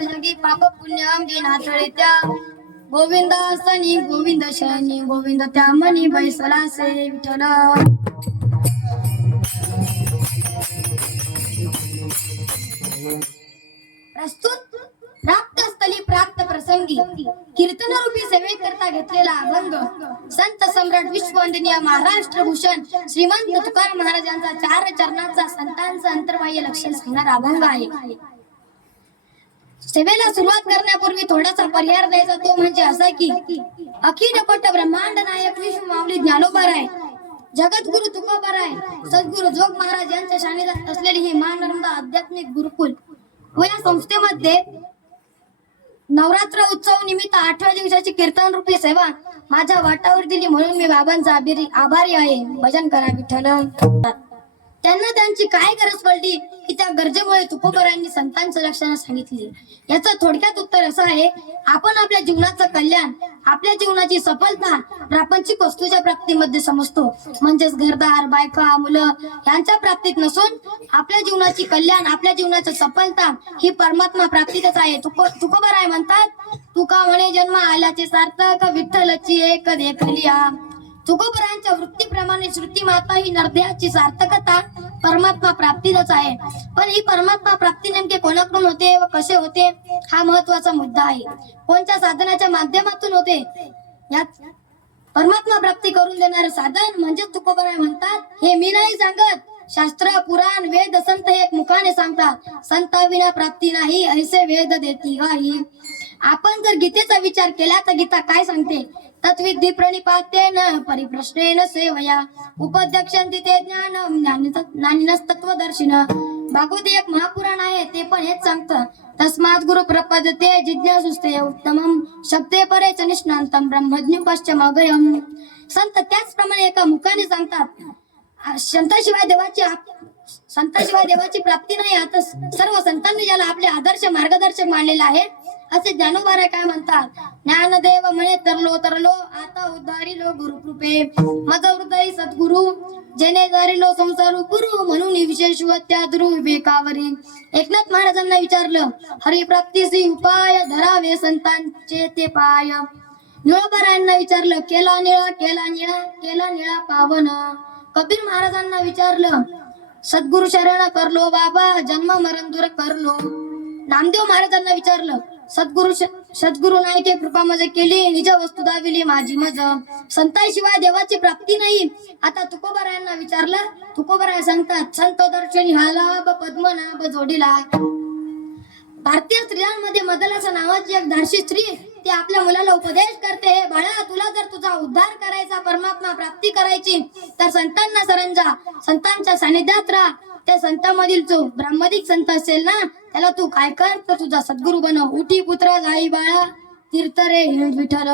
पाप पुण्यम दिन गोविंद सनी गोविंद शनी गोविंद त्या मनी बैसला से विठ्ठल. प्रस्तुत प्राप्त स्थली प्राप्त प्रसंगी कीर्तन रूपी सेवे करता घेतलेला अभंग संत सम्राट विश्ववंदनीय महाराष्ट्र भूषण श्रीमंत तुकाराम महाराजांचा चार चरणांचा संतांचा अंतर्बाह्य लक्ष सांगणारा अभंग आहे. सेवेला सुरुवात करण्यापूर्वी थोडासा पर्याय द्यायचा तो म्हणजे असा की अखिल पट ब्रह्मांड नायक विष्णू माऊली ज्ञानोबर आहे जगद्गुरु तुकोबर आहे सद्गुरु जोग महाराज यांच्या सानिध्यात असलेली ही महानर्मदा आध्यात्मिक गुरुकुल व या संस्थेमध्ये नवरात्र उत्सव निमित्त आठव्या दिवसाची कीर्तन रूपी सेवा माझ्या वाटावर दिली म्हणून मी बाबांचा आभारी आभारी आहे. भजन करा विठ्ठल. त्यांना त्यांची काय गरज पडली? गरजेमुळे तुकोबरांनी संतांचं लक्षणं सांगितली. याचं थोडक्यात उत्तर असं आहे आपण आपल्या जीवनाचं कल्याण आपल्या जीवनाची सफलता प्रापंचिक वस्तूच्या प्राप्तीमध्ये समजतो. म्हणजेच घरदार बायका मुलं यांच्या प्राप्तीत नसून आपल्या जीवनाची कल्याण आपल्या जीवनाची सफलता ही परमात्मा प्राप्तीतच आहे. तुको तुकोबराय म्हणतात तुका म्हणे जन्म आल्याचे सार्थक विठ्ठलची एक देखलिया तुकोबरांच्या वृत्तीप्रमाणे श्रुती माता ही नरदेहाची सार्थकता परमात्मा प्राप्तीतच आहे. पण ही परमात्मा प्राप्ती नेमके कोणाकडून होते व कसे होते हा महत्त्वाचा मुद्दा आहे. कोणत्या साधनाच्या माध्यमातून होते? यात परमात्मा प्राप्ती करून देणारे साधन म्हणजे तुकोबराय म्हणतात हे मी नाही सांगत. शास्त्र पुराण वेद संत हे एक मुखाने सांगतात. संताविना प्राप्ती नाही ऐसे वेद देती गाही आपण जर गीतेचा विचार केला तर गीता काय सांगते? तत्विधी प्रणिपातेन परिप्रश्नेन सेवया. तिथे ते ज्ञानम ज्ञानिनस्तत्वदर्शिन. भागवत एक महापुराण आहे ते पण हेच सांगतं. तस्मात गुरु प्रपदते जिज्ञासुस्ते उत्तमम शब्दे परे च निष्णांतम ब्रह्मज्ञ मगयम संत त्याचप्रमाणे एका मुखाने सांगतात संताशिवाय देवाची आप- संताशिवाय देवाची प्राप्ती नाही. आता सर्व संतांनी ज्याला आपले आदर्श मार्गदर्शक मानलेले आहे असे ज्ञानोबारा काय म्हणतात? ज्ञानदेव म्हणे तरलो तरलो आता उद्धारिलो गुरुकृपे. मज हृदय सद्गुरु जेने धारिलो संसार गुरु म्हणून विशेष त्या दुरु विवेकावरी एकनाथ महाराजांना विचारलं हरिप्राप्तीसी उपाय धरावे संतांचे ते पाय. निळोबरायांना विचारलं केला निळा केला निळा केला निळा पावन. कबीर महाराजांना विचारलं सद्गुरु शरण करलो बाबा जन्म मरण दूर करलो. नामदेव महाराजांना विचारलं सद्गुरु सद्गुरु नायके कृपा मज केली निज वस्तू दाविली माझी मज. संतांशिवाय देवाची प्राप्ती नाही. आता तुकोबरायांना विचारलं तुकोबराय सांगतात संत दर्शनी हा लाभ पद्मनाभ जोडीला. भारतीय स्त्रियांमध्ये मदलासा नावाची एक धाडशी स्त्री ती आपल्या मुलाला उपदेश करते. हे बाळा तुला जर तुझा उद्धार करायचा परमात्मा प्राप्ती करायची तर संतांना सरंजा. संतांच्या सानिध्यात राहा. त्या संतांमधील जो ब्राह्मदिक संत असेल ना त्याला तू काय कर? तर तुझा सद्गुरू बनव उठी पुत्र जाई बाळा. तीर्थ रे विठल